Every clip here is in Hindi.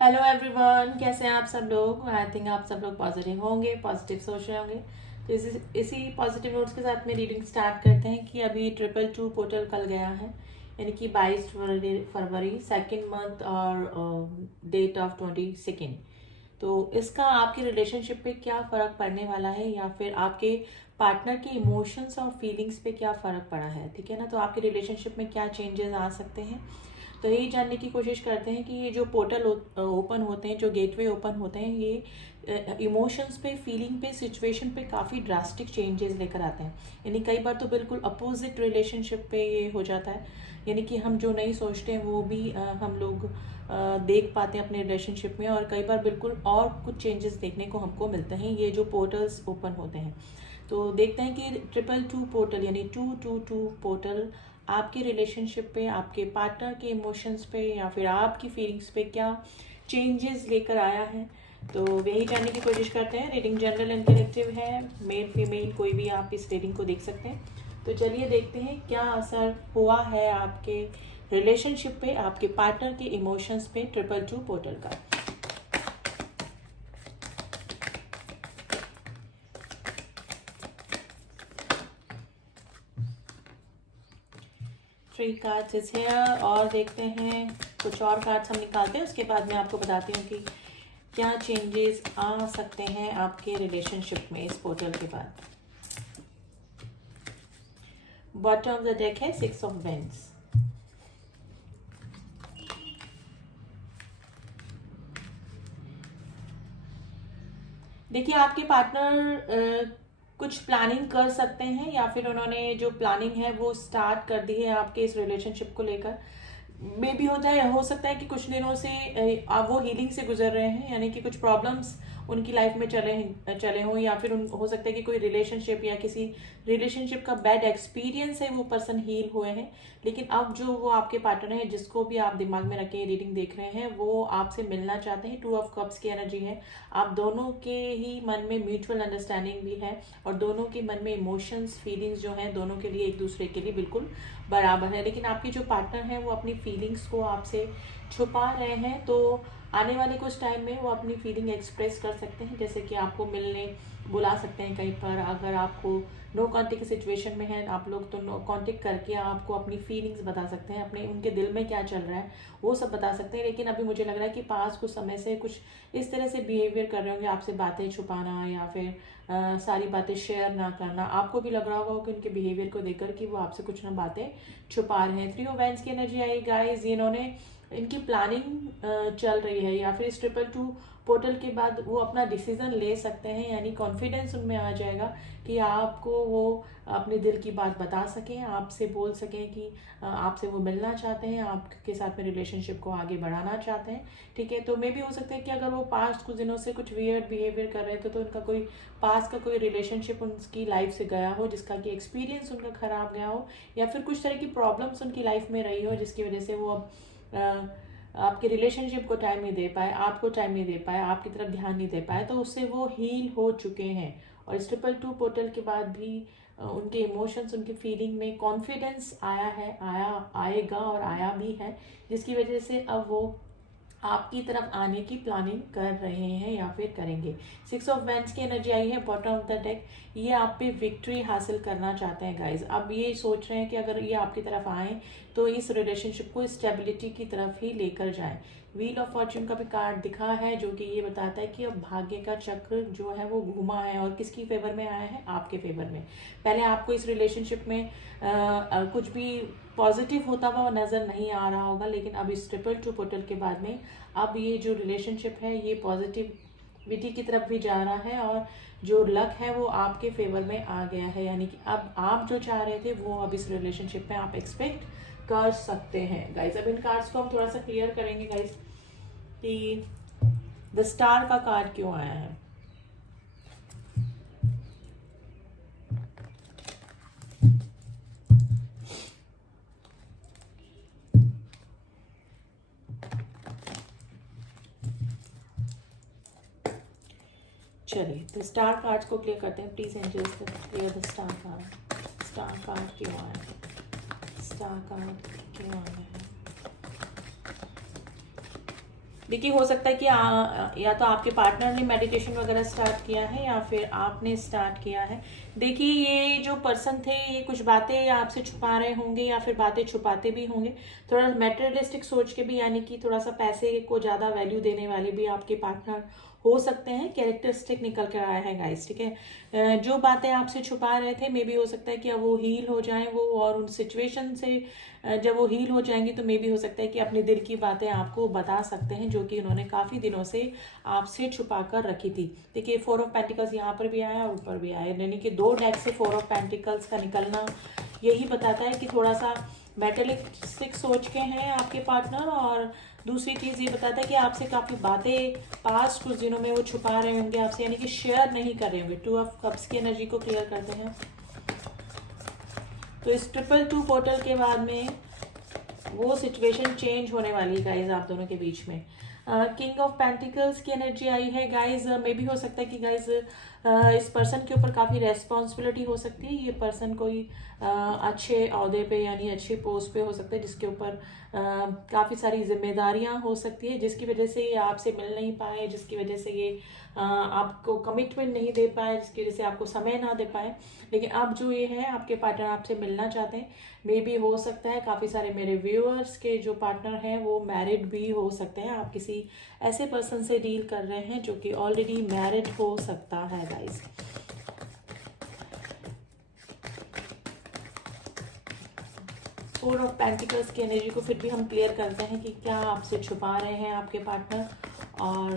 हेलो एवरीवन, कैसे हैं आप सब लोग। आई थिंक आप सब लोग पॉजिटिव होंगे, पॉजिटिव सोच रहे होंगे। तो इसी पॉजिटिव नोट्स के साथ में रीडिंग स्टार्ट करते हैं कि अभी 222 पोर्टल कल गया है, यानी कि 22 फरवरी, सेकेंड मंथ और डेट ऑफ 22। तो इसका आपकी रिलेशनशिप पे क्या फ़र्क पड़ने वाला है, या फिर आपके पार्टनर के इमोशंस और फीलिंग्स पे क्या फ़र्क पड़ा है, ठीक है ना। तो आपके रिलेशनशिप में क्या चेंजेस आ सकते हैं, तो यही जानने की कोशिश करते हैं कि ये जो पोर्टल ओपन होते हैं, जो गेटवे ओपन होते हैं, ये इमोशंस पे, फीलिंग पे, सिचुएशन पे काफ़ी ड्रास्टिक चेंजेस लेकर आते हैं। यानी कई बार तो बिल्कुल अपोजिट रिलेशनशिप पे ये हो जाता है, यानी कि हम जो नहीं सोचते हैं वो भी हम लोग देख पाते हैं अपने रिलेशनशिप में, और कई बार बिल्कुल और कुछ चेंजेस देखने को हमको मिलते हैं ये जो पोर्टल्स ओपन होते हैं। तो देखते हैं कि 222 पोर्टल यानी 222 पोर्टल आपके रिलेशनशिप पे, आपके पार्टनर के इमोशंस पे, या फिर आपकी फीलिंग्स पे क्या चेंजेस लेकर आया है। तो यही जानने की कोशिश करते हैं। रीडिंग जनरल एंड कलेक्टिव है, मेल फीमेल कोई भी आप इस रीडिंग को देख सकते हैं। तो चलिए देखते हैं क्या असर हुआ है आपके रिलेशनशिप पे, आपके पार्टनर के इमोशंस पे 222 पोर्टल का। 3 कार्ड्स इज हेयर, और देखते हैं कुछ और कार्ड्स हम निकालते हैं, उसके बाद मैं आपको बताती हूँ कि क्या चेंजेस आ सकते हैं आपके रिलेशनशिप में इस पोर्टल के बाद। बॉटम ऑफ द डेक है 6 ऑफ वेंस। देखिए, आपके पार्टनर कुछ प्लानिंग कर सकते हैं, या फिर उन्होंने जो प्लानिंग है वो स्टार्ट कर दी है आपके इस रिलेशनशिप को लेकर। मे भी हो सकता है कि कुछ दिनों से आप वो हीलिंग से गुजर रहे हैं, यानी कि कुछ प्रॉब्लम्स उनकी लाइफ में चले हों, या फिर हो सकता है कि कोई रिलेशनशिप या किसी रिलेशनशिप का बैड एक्सपीरियंस है, वो पर्सन हील हुए हैं। लेकिन अब जो वो आपके पार्टनर है, जिसको भी आप दिमाग में रख के रीडिंग देख रहे हैं, वो आपसे मिलना चाहते हैं। 2 ऑफ कप्स की एनर्जी है। आप दोनों के ही मन में म्यूचुअल अंडरस्टैंडिंग भी है, और दोनों के मन में इमोशंस, फीलिंग्स जो हैं दोनों के लिए एक दूसरे के लिए बिल्कुल बराबर है। लेकिन आपके जो पार्टनर हैं वो अपनी फीलिंग्स को आपसे छुपा रहे हैं। तो आने वाले कुछ टाइम में वो अपनी फीलिंग एक्सप्रेस कर सकते हैं, जैसे कि आपको मिलने बुला सकते हैं कहीं पर। अगर आपको नो कॉन्टेक्ट की सिचुएशन में है आप लोग, तो नो कॉन्टेक्ट करके आपको अपनी फीलिंग्स बता सकते हैं, अपने उनके दिल में क्या चल रहा है वो सब बता सकते हैं। लेकिन अभी मुझे लग रहा है कि पास कुछ समय से कुछ इस तरह से बिहेवियर कर रहे होंगे, आपसे बातें छुपाना, या फिर सारी बातें शेयर ना करना। आपको भी लग रहा होगा कि उनके बिहेवियर को देखकर कि वो आपसे कुछ ना बातें छुपा रहे हैं। 3 ऑफ वैंड्स की एनर्जी आई गाइस। इन्होंने इनकी प्लानिंग चल रही है, या फिर इस 222 पोर्टल के बाद वो अपना डिसीजन ले सकते हैं, यानी कॉन्फिडेंस उनमें आ जाएगा कि आपको वो अपने दिल की बात बता सकें, आपसे बोल सकें कि आपसे वो मिलना चाहते हैं, आपके साथ में रिलेशनशिप को आगे बढ़ाना चाहते हैं। ठीक है, तो मे भी हो सकता है कि अगर वो पास्ट कुछ दिनों से कुछ वियर्ड बिहेवियर कर रहे थे, तो उनका कोई पास्ट का कोई रिलेशनशिप उनकी लाइफ से गया हो, जिसका कि एक्सपीरियंस उनका खराब गया हो, या फिर कुछ तरह की प्रॉब्लम्स उनकी लाइफ में रही हो, जिसकी वजह से वो अब आपके रिलेशनशिप को टाइम नहीं दे पाए, आपको टाइम नहीं दे पाए, आपकी तरफ ध्यान नहीं दे पाए, तो उससे वो हील हो चुके हैं। और इस 222 पोर्टल के बाद भी उनके इमोशंस, उनकी फीलिंग में कॉन्फिडेंस आया है, आएगा और आया भी है, जिसकी वजह से अब वो आपकी तरफ आने की प्लानिंग कर रहे हैं या फिर करेंगे। 6 ऑफ वैंड्स की एनर्जी आई है बॉटम ऑफ द डेक। ये आप पे विक्ट्री हासिल करना चाहते हैं गाइज। अब ये सोच रहे हैं कि अगर ये आपकी तरफ आए तो इस रिलेशनशिप को स्टेबिलिटी की तरफ ही लेकर जाएं। व्हील ऑफ फॉर्च्यून का भी कार्ड दिखा है, जो कि ये बताता है कि अब भाग्य का चक्र जो है वो घुमा है, और किसकी फेवर में आया है, आपके फेवर में। पहले आपको इस रिलेशनशिप में कुछ भी पॉजिटिव होता हुआ नजर नहीं आ रहा होगा, लेकिन अब इस 222 पोर्टल के बाद में अब ये जो रिलेशनशिप है ये पॉजिटिविटी की तरफ भी जा रहा है, और जो लक है वो आपके फेवर में आ गया है। यानी कि अब आप जो चाह रहे थे वो अब इस रिलेशनशिप में आप एक्सपेक्ट कर सकते हैं गाइज। अब इन कार्ड्स को हम थोड़ा सा क्लियर करेंगे गाइज कि द स्टार का कार्ड क्यों आया है। चलिए, तो स्टार कार्ड्स को क्लियर करते हैं। Please angels clear the star card. Star card क्यों आया है, स्टार कार्ड क्यों आया है। देखिए हो सकता है कि या तो आपके पार्टनर ने मेडिटेशन वगैरह स्टार्ट किया है या फिर आपने स्टार्ट किया है। देखिए ये जो पर्सन थे ये कुछ बातें आपसे छुपा रहे होंगे या फिर बातें छुपाते भी होंगे। थोड़ा मेटेरियलिस्टिक सोच के भी, यानी कि थोड़ा सा पैसे को ज़्यादा वैल्यू देने वाले भी आपके पार्टनर हो सकते हैं। कैरेक्टरिस्टिक निकल कर आया है गाइस, ठीक है। जो बातें आपसे छुपा रहे थे मे बी हो सकता है कि अब वो हील हो जाएं वो, और उन सिचुएशन से जब वो हील हो जाएंगी तो मे बी हो सकता है कि अपने दिल की बातें आपको बता सकते हैं, जो कि उन्होंने काफ़ी दिनों से आपसे छुपा कर रखी थी। देखिए 4 ऑफ पेंटिकल्स यहाँ पर भी आया और ऊपर भी आया, यानी कि 2 डेक से 4 ऑफ पेंटिकल्स का निकलना यही बताता है कि थोड़ा सा मेटेरियलिस्टिक सोच के हैं आपके पार्टनर। और दूसरी चीज़ ये बताता है कि आपसे काफ़ी बातें पास्ट कुछ दिनों में वो छुपा रहे होंगे आपसे, यानी कि शेयर नहीं कर रहे होंगे। 2 ऑफ कप्स की एनर्जी को क्लियर करते हैं। तो इस 222 पोर्टल के बाद में वो सिचुएशन चेंज होने वाली है गाइज आप दोनों के बीच में। किंग ऑफ पेंटिकल्स की एनर्जी आई है गाइज। मे भी हो सकता है कि गाइज इस पर्सन के ऊपर काफ़ी रेस्पॉन्सिबिलिटी हो सकती है। ये पर्सन कोई अच्छे ओहदे पे यानी अच्छे पोस्ट पे हो सकता है, जिसके ऊपर काफ़ी सारी जिम्मेदारियां हो सकती है, जिसकी वजह से ये आपसे मिल नहीं पाए, जिसकी वजह से ये आपको कमिटमेंट नहीं दे पाए, जिसकी वजह से आपको समय ना दे पाए। लेकिन अब जो ये है आपके पार्टनर आपसे मिलना चाहते हैं। मे भी हो सकता है काफ़ी सारे मेरे व्यूअर्स के जो पार्टनर हैं वो मैरिड भी हो सकते हैं। आप किसी ऐसे पर्सन से डील कर रहे हैं जो कि ऑलरेडी मैरिड हो सकता है गाइस। फोर ऑफ पेंटिकल्स की एनर्जी को फिर भी हम क्लियर करते हैं कि क्या आपसे छुपा रहे हैं आपके पार्टनर और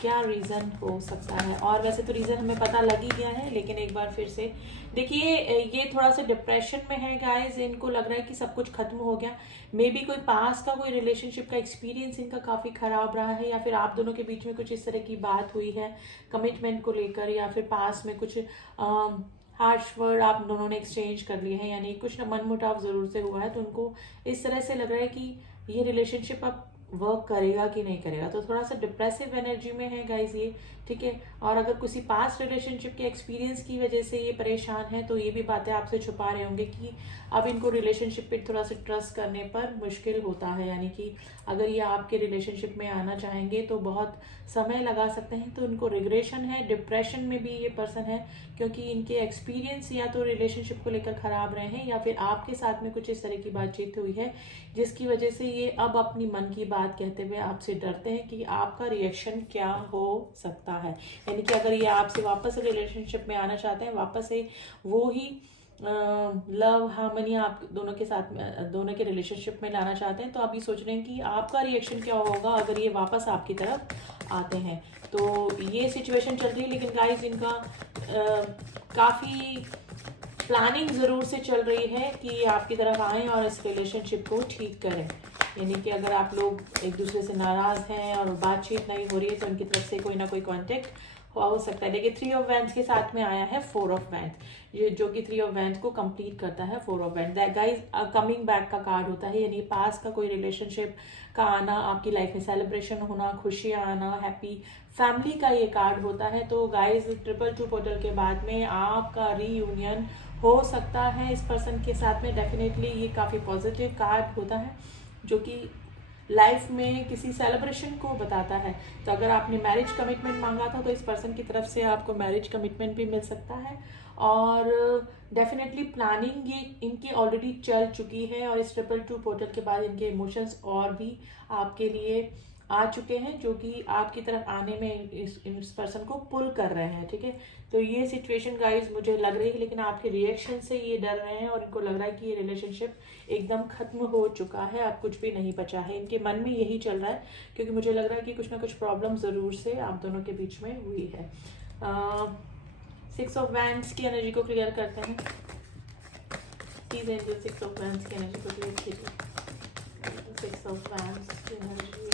क्या रीज़न हो सकता है। और वैसे तो रीज़न हमें पता लग ही गया है, लेकिन एक बार फिर से देखिए ये थोड़ा सा डिप्रेशन में है गाइस। इनको लग रहा है कि सब कुछ खत्म हो गया। मे बी कोई पास का कोई रिलेशनशिप का एक्सपीरियंस इनका काफ़ी ख़राब रहा है, या फिर आप दोनों के बीच में कुछ इस तरह की बात हुई है कमिटमेंट को लेकर, या फिर पास में कुछ हार्श वर्ड आप दोनों ने एक्सचेंज कर लिए हैं, यानी कुछ ना मनमुटाव ज़रूर से हुआ है। तो उनको इस तरह से लग रहा है कि ये रिलेशनशिप अब वर्क करेगा कि नहीं करेगा। तो थोड़ा सा डिप्रेसिव एनर्जी में है गाइज ये, ठीक है। और अगर किसी पास्ट रिलेशनशिप के एक्सपीरियंस की वजह से ये परेशान है तो ये भी बातें आपसे छुपा रहे होंगे कि अब इनको रिलेशनशिप पे थोड़ा सा ट्रस्ट करने पर मुश्किल होता है, यानी कि अगर ये आपके रिलेशनशिप में आना चाहेंगे तो बहुत समय लगा सकते हैं। तो इनको रिग्रेशन है, डिप्रेशन में भी ये पर्सन है, क्योंकि इनके एक्सपीरियंस या तो रिलेशनशिप को लेकर खराब रहे हैं, या फिर आपके साथ में कुछ इस तरह की बातचीत हुई है जिसकी वजह से ये अब अपनी मन की बात कहते हुए आपसे डरते हैं कि आपका रिएक्शन क्या हो सकता है। यानी कि अगर ये आपसे वापस रिलेशनशिप में आना चाहते हैं, वापस से वो ही लव हार्मनी आप दोनों के साथ में, दोनों के रिलेशनशिप में लाना चाहते हैं, तो आप ये सोच रहे हैं कि आपका रिएक्शन क्या होगा अगर ये वापस आपकी तरफ आते हैं। तो ये सिचुएशन चल रही है, लेकिन गाइस इनका काफ़ी प्लानिंग ज़रूर से चल रही है कि आपकी तरफ आएँ और इस रिलेशनशिप को ठीक करें। यानी कि अगर आप लोग एक दूसरे से नाराज़ हैं और बातचीत नहीं हो रही है तो उनकी तरफ से कोई ना कोई कॉन्टेक्ट हो सकता है। देखिए 3 ऑफ वैंड्स के साथ में आया है 4 ऑफ वैंड्स, ये जो कि 3 ऑफ वैंड्स को कंप्लीट करता है 4 of wands. Guys coming back का कार्ड होता है, यानी पास का कोई रिलेशनशिप का आना, आपकी लाइफ में सेलिब्रेशन होना, खुशियाँ आना, हैप्पी फैमिली का ये कार्ड होता है। तो गाइस 222 पोर्टल के बाद में आपका रीयूनियन हो सकता है इस पर्सन के साथ में। डेफिनेटली ये काफ़ी पॉजिटिव कार्ड होता है जो कि लाइफ में किसी सेलिब्रेशन को बताता है। तो अगर आपने मैरिज कमिटमेंट मांगा था तो इस पर्सन की तरफ से आपको मैरिज कमिटमेंट भी मिल सकता है। और डेफिनेटली प्लानिंग ये इनकी ऑलरेडी चल चुकी है, और इस 222 पोर्टल के बाद इनके इमोशंस और भी आपके लिए आ चुके हैं जो कि आपकी तरफ आने में इस पर्सन को पुल कर रहे हैं, ठीक है। तो ये सिचुएशन गाइज मुझे लग रही है, लेकिन आपके रिएक्शन से ये डर रहे हैं और इनको लग रहा है कि ये रिलेशनशिप एकदम खत्म हो चुका है, अब कुछ भी नहीं बचा है। इनके मन में यही चल रहा है, क्योंकि मुझे लग रहा है कि कुछ ना कुछ प्रॉब्लम ज़रूर से आप दोनों के बीच में हुई है। 6 ऑफ वैंड्स की एनर्जी को क्लियर करते हैं। प्लीज एंजल 6 ऑफ वैंड्स की एनर्जी को क्लियर कीजिए। 6 ऑफ वैंड्स की एनर्जी,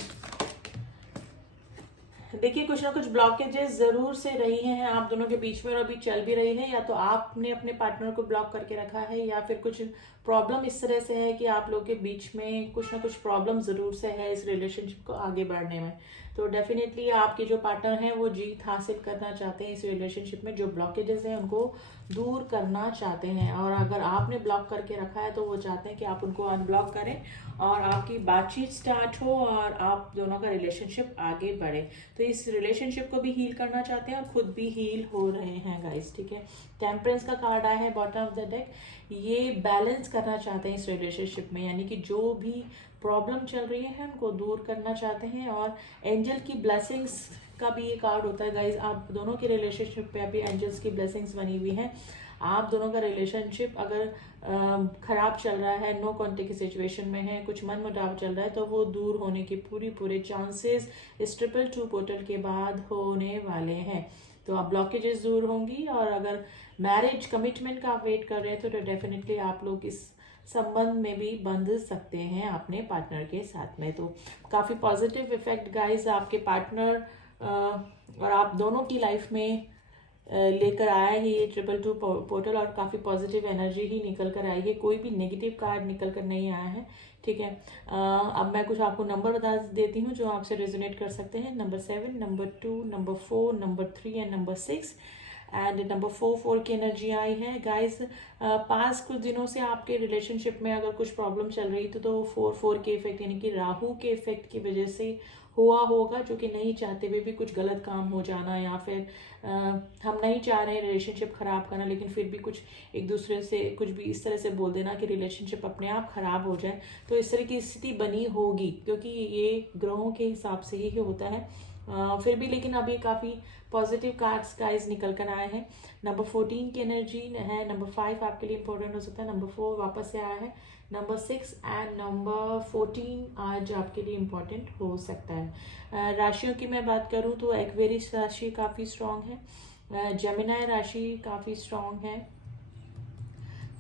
देखिए कुछ ना कुछ ब्लॉकेजेस ज़रूर से रही हैं आप दोनों के बीच में और अभी चल भी रही है। या तो आपने अपने पार्टनर को ब्लॉक करके रखा है, या फिर कुछ प्रॉब्लम इस तरह से है कि आप लोगों के बीच में कुछ ना कुछ प्रॉब्लम ज़रूर से है इस रिलेशनशिप को आगे बढ़ने में। तो डेफिनेटली आपके जो पार्टनर हैं वो जीत हासिल करना चाहते हैं इस रिलेशनशिप में। जो ब्लॉकेजेस हैं उनको दूर करना चाहते हैं। और अगर आपने ब्लॉक करके रखा है तो वो चाहते हैं कि आप उनको अनब्लॉक करें और आपकी बातचीत स्टार्ट हो और आप दोनों का रिलेशनशिप आगे बढ़े। तो इस रिलेशनशिप को भी हील करना चाहते हैं और खुद भी हील हो रहे हैं गाइस, ठीक है। टेम्परेंस का कार्ड आया है बॉटम ऑफ द डेक। ये बैलेंस करना चाहते हैं इस रिलेशनशिप में, यानी कि जो भी प्रॉब्लम चल रही है उनको दूर करना चाहते हैं। और एंजल की ब्लेसिंग्स का भी ये कार्ड होता है गाइज। आप दोनों के रिलेशनशिप पे अभी एंजल्स की ब्लेसिंग्स बनी हुई हैं। आप दोनों का रिलेशनशिप अगर खराब चल रहा है, नो कॉन्टेक्ट की सिचुएशन में है, कुछ मन मुटाव चल रहा है, तो वो दूर होने के पूरे चांसेस इस 222 पोर्टल के बाद होने वाले हैं। तो आप ब्लॉकेजेस दूर होंगी। और अगर मैरिज कमिटमेंट का आप वेट कर रहे हैं तो डेफिनेटली आप लोग इस संबंध में भी बंध सकते हैं अपने पार्टनर के साथ में। तो काफ़ी पॉजिटिव इफेक्ट गाइज आपके पार्टनर और आप दोनों की लाइफ में लेकर आया है ये 222 पोर्टल। और काफ़ी पॉजिटिव एनर्जी ही निकल कर आई है, कोई भी नेगेटिव कार्ड निकल कर नहीं आया है, ठीक है। अब मैं कुछ आपको नंबर बता देती हूँ जो आपसे रेजोनेट कर सकते हैं। Number 7, number 2, number 4, number 3 and number 6 and number 4 की एनर्जी आई है गाइस। पास कुछ दिनों से आपके रिलेशनशिप में अगर कुछ प्रॉब्लम चल रही थी तो 4 के इफेक्ट यानी कि राहु के इफेक्ट की वजह से हुआ होगा, जो कि नहीं चाहते हुए भी कुछ गलत काम हो जाना, या फिर हम नहीं चाह रहे हैं रिलेशनशिप खराब करना, लेकिन फिर भी कुछ एक दूसरे से कुछ भी इस तरह से बोल देना कि रिलेशनशिप अपने आप खराब हो जाए। तो इस तरह की स्थिति बनी होगी, क्योंकि ये ग्रहों के हिसाब से ही होता है। फिर भी लेकिन अभी काफ़ी पॉजिटिव कार्ड्स गाइस निकल कर आए हैं। नंबर 14 की एनर्जी है। नंबर 5 आपके लिए इंपॉर्टेंट हो सकता है। नंबर 4 वापस से आया है। नंबर 6 एंड नंबर 14 आज आपके लिए इम्पोर्टेंट हो सकता है। राशियों की मैं बात करूं तो एक्वेरियस राशि काफ़ी स्ट्रांग है। जेमिनी राशि काफ़ी स्ट्रांग है।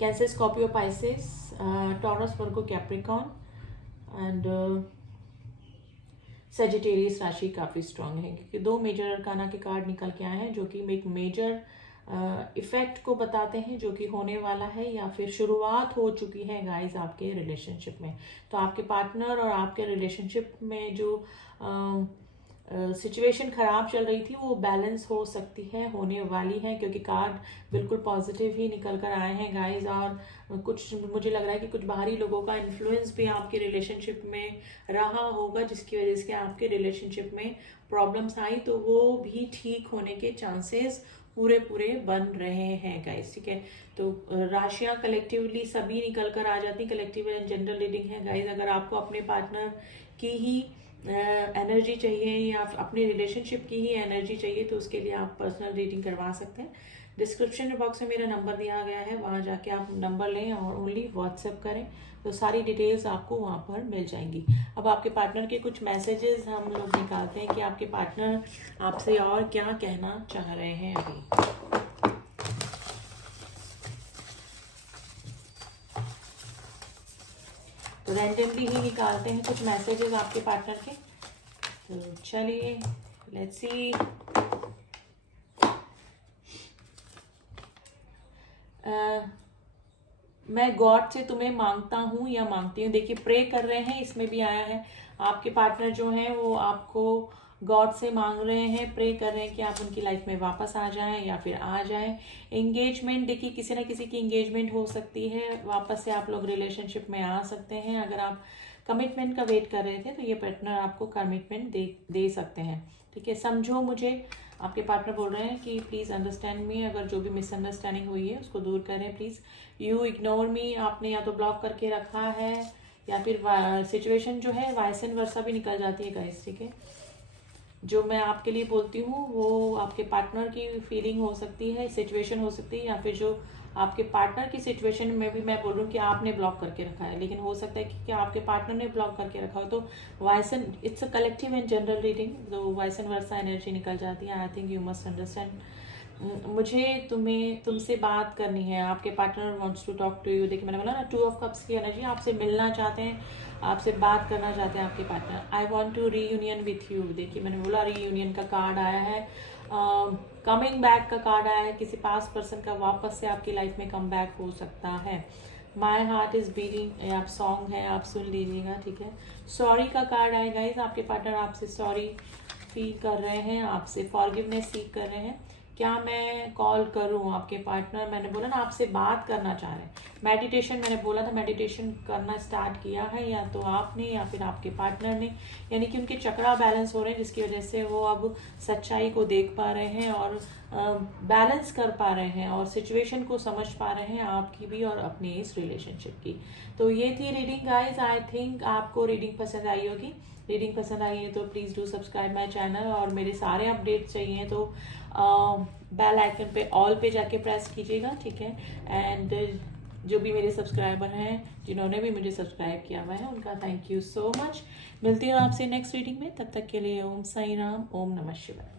Cancer, Scorpio, Pisces, taurus, Virgo, Capricorn and Sagittarius राशि काफ़ी स्ट्रांग है, क्योंकि 2 मेजर अरकाना के कार्ड निकल के आए हैं जो कि एक मेजर इफेक्ट को बताते हैं जो कि होने वाला है या फिर शुरुआत हो चुकी है गाइस आपके रिलेशनशिप में। तो आपके पार्टनर और आपके रिलेशनशिप में जो सिचुएशन खराब चल रही थी वो बैलेंस हो सकती है, होने वाली है, क्योंकि कार्ड बिल्कुल पॉजिटिव ही निकल कर आए हैं गाइस। और कुछ मुझे लग रहा है कि कुछ बाहरी लोगों का इन्फ्लुएंस भी आपके रिलेशनशिप में रहा होगा, जिसकी वजह से आपके रिलेशनशिप में प्रॉब्लम्स आई, तो वो भी ठीक होने के चांसेस पूरे बन रहे हैं गाइस, ठीक है। तो राशियां कलेक्टिवली सभी निकल कर आ जाती, कलेक्टिव एंड जनरल रीडिंग है गाइस। अगर आपको अपने पार्टनर की ही एनर्जी चाहिए या अपनी रिलेशनशिप की ही एनर्जी चाहिए तो उसके लिए आप पर्सनल रीडिंग करवा सकते हैं। डिस्क्रिप्शन बॉक्स में मेरा नंबर दिया गया है, वहाँ जाके आप नंबर लें और ओनली व्हाट्सएप करें, तो सारी डिटेल्स आपको वहाँ पर मिल जाएंगी। अब आपके पार्टनर के कुछ मैसेजेस हम लोग निकालते हैं कि आपके पार्टनर आपसे और क्या कहना चाह रहे हैं अभी। तो रैंडमली ही निकालते हैं कुछ मैसेजेस आपके पार्टनर के। तो चलिए लेट्स सी। मैं गॉड से तुम्हें मांगता हूँ या मांगती हूँ, देखिए प्रे कर रहे हैं, इसमें भी आया है। आपके पार्टनर जो हैं वो आपको गॉड से मांग रहे हैं, प्रे कर रहे हैं कि आप उनकी लाइफ में वापस आ जाएं या फिर आ जाएं। एंगेजमेंट, देखिए किसी ना किसी की एंगेजमेंट हो सकती है, वापस से आप लोग रिलेशनशिप में आ सकते हैं। अगर आप कमिटमेंट का वेट कर रहे थे तो ये पार्टनर आपको कमिटमेंट दे सकते हैं, ठीक है। समझो मुझे, आपके पार्टनर बोल रहे हैं कि प्लीज़ अंडरस्टैंड मी, अगर जो भी मिसअंडरस्टैंडिंग हुई है उसको दूर करें प्लीज़। यू इग्नोर मी, आपने या तो ब्लॉक करके रखा है या फिर सिचुएशन जो है वाइस एंड वर्सा भी निकल जाती है गाइस, ठीक है। जो मैं आपके लिए बोलती हूँ वो आपके पार्टनर की फीलिंग हो सकती है, सिचुएशन हो सकती है, या फिर जो आपके पार्टनर की सिचुएशन में भी मैं बोल रही हूँ कि आपने ब्लॉक करके रखा है, लेकिन हो सकता है कि आपके पार्टनर ने ब्लॉक करके रखा हो। तो vice and it's a collective and general reading, तो वाइस एंड वर्सा एनर्जी निकल जाती है। I think you must understand, मुझे तुमसे बात करनी है। आपके partner wants to talk to you. देखिए मैंने बोला ना 2 ऑफ कप्स की एनर्जी, आपसे मिलना चाहते हैं, आपसे बात करना चाहते हैं आपके partner. I want to reunion with you, देखिए मैंने बोला रीयूनियन का कार्ड आया है, कमिंग बैक का कार्ड आया है, किसी पास पर्सन का वापस से आपकी लाइफ में कम बैक हो सकता है। माई हार्ट इज बीटिंग आप सॉन्ग है, आप सुन लीजिएगा, ठीक है। सॉरी का कार्ड आएगा गाइस, आपके पार्टनर आपसे सॉरी फील कर रहे हैं, आपसे फॉरगिवनेस सीख कर रहे हैं। क्या मैं कॉल करूं आपके पार्टनर, मैंने बोला ना आपसे बात करना चाह रहे हैं। मेडिटेशन मैंने बोला था, मेडिटेशन करना स्टार्ट किया है या तो आपने या फिर आपके पार्टनर ने, यानी कि उनके चक्रा बैलेंस हो रहे हैं, जिसकी वजह से वो अब सच्चाई को देख पा रहे हैं और बैलेंस कर पा रहे हैं और सिचुएशन को समझ पा रहे हैं, आपकी भी और अपने इस रिलेशनशिप की। तो ये थी रीडिंग गाइज। आई थिंक आपको रीडिंग पसंद आई होगी। रीडिंग पसंद आई है तो please do subscribe my channel, और मेरे सारे अपडेट्स चाहिए तो बेल आइकन पे ऑल पे जाके प्रेस कीजिएगा, ठीक है। एंड जो भी मेरे सब्सक्राइबर हैं, जिन्होंने भी मुझे सब्सक्राइब किया हुआ है, उनका थैंक यू सो मच। मिलती हूँ आपसे नेक्स्ट रीडिंग में, तब तक के लिए ओम साई राम, ओम नमः शिवाय।